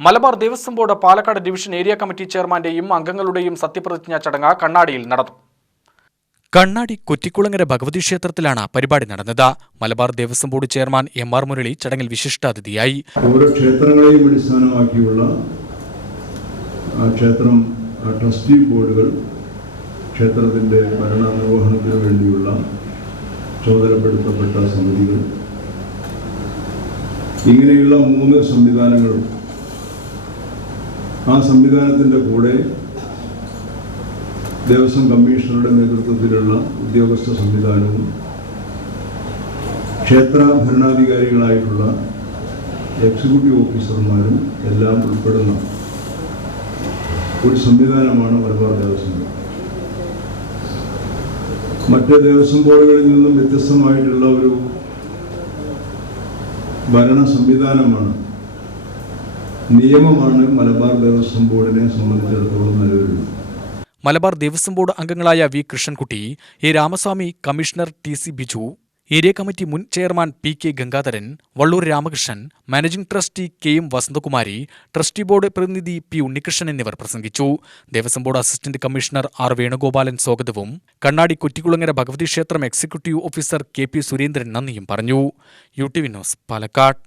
Malabar Devaswom board Palakkad division area committee ചെയർമാന്റെയും അംഗങ്ങളുടെയും സത്യപ്രതിജ്ഞാ ചടങ്ങ് കണ്ണാടിയിൽ നടന്നു. കണ്ണാടി കുറ്റിക്കുളങ്ങര ഭഗവതി ക്ഷേത്രത്തിലാണ് പരിപാടി നടന്നത്. Malabar Devaswom board chairman എം.ആർ. മുരളി ചടങ്ങിൽ വിശിഷ്ടാതിഥിയായി. ഓരോ ക്ഷേത്രങ്ങളെയും അടിസ്ഥാനമാക്കിയുള്ള ക്ഷേത്രം ട്രസ്റ്റി ബോർഡുകൾ, ക്ഷേത്രത്തിന്റെ ഭരണ നിർവഹണത്തിന് വേണ്ടിയുള്ള ചുമതലപ്പെടുത്തപ്പെട്ട സമിതികൾ, ഇങ്ങനെയുള്ള 3 സംവിധാനങ്ങളും ആ സംവിധാനത്തിന്റെ കൂടെ ദേവസ്വം കമ്മീഷണറുടെ നേതൃത്വത്തിലുള്ള ഉദ്യോഗസ്ഥ സംവിധാനവും ക്ഷേത്ര ഭരണാധികാരികളായിട്ടുള്ള എക്സിക്യൂട്ടീവ് ഓഫീസർമാരും എല്ലാം ഉൾപ്പെടുന്ന ഒരു സംവിധാനമാണ് മലബാർ ദേവസ്വം ബോർഡ്. മറ്റ് ദേവസ്വം ബോർഡുകളിൽ നിന്നും വ്യത്യസ്തമായിട്ടുള്ള ഒരു ഭരണ സംവിധാനമാണ്, നിയമമാണ് മലബാർ ദേവസ്വം ബോർഡിനെ സംബന്ധിച്ചിടത്തോളം നിലവിലുള്ളത്. മലബാർ ദേവസ്വം ബോർഡ് അംഗങ്ങളായ V Krishnankutty, A Ramaswamy, commissioner TC. Biju, area committee മുൻ chairman PK. Gangadharan, Vallur Ramakrishnan, managing trustee KM. Vasanthakumari, trustee board പ്രതിനിധി പി. ഉണ്ണികൃഷ്ണൻ എന്നിവർ പ്രസംഗിച്ചു. Devaswom board assistant commissioner R. Venugopalan സ്വാഗതവും കണ്ണാടി കുറ്റിക്കുളങ്ങര ഭഗവതി ക്ഷേത്രം എക്സിക്യൂട്ടീവ് ഓഫീസർ കെ.പി. സുരേന്ദ്രൻ നന്ദിയും പറഞ്ഞു. UTV news, Palakkad.